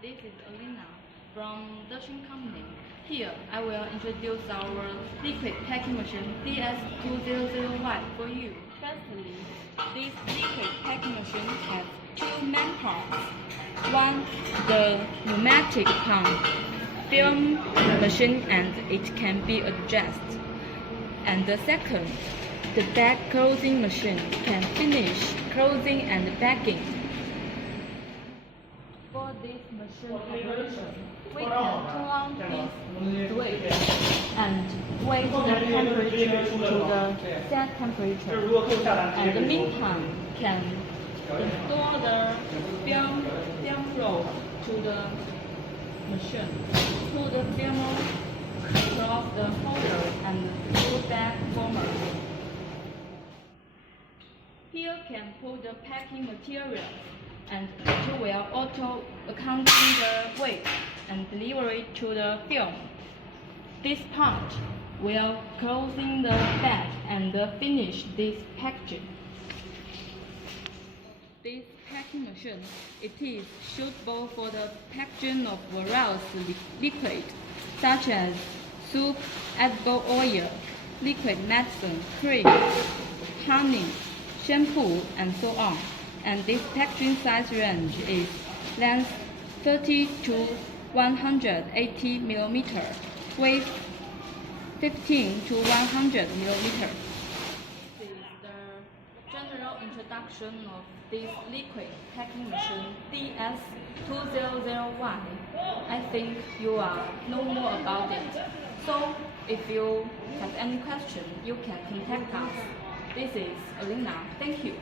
this is Alina from Dutching Company. Here, I will introduce our liquid packing machine DS200Y for you. Firstly, this liquid packing machine has two main parts. One, the pneumatic pump, film machine, and it can be adjusted. And the second, the bag closing machine can finish closing and bagging. For this machine operation, we can turn on this switch and wait the temperature to the set temperature. And in the meantime, can install the film roll to the machine, pull the film across the holder and pull back forward. Here can put the packing material, and it will auto accounting the weight and deliver it to the film. This part will closing the bag and finish this packaging. This packing machine, it is suitable for the packaging of various liquid, such as soup, edible oil, liquid medicine, cream, honey, shampoo, and so on. And this packaging size range is length 30 to 180 millimeter, width 15 to 100 millimeter. This is the general introduction of this liquid packing machine DS200Y. I think you know more about it. So if you have any question, you can contact us. This is Alina. Thank you.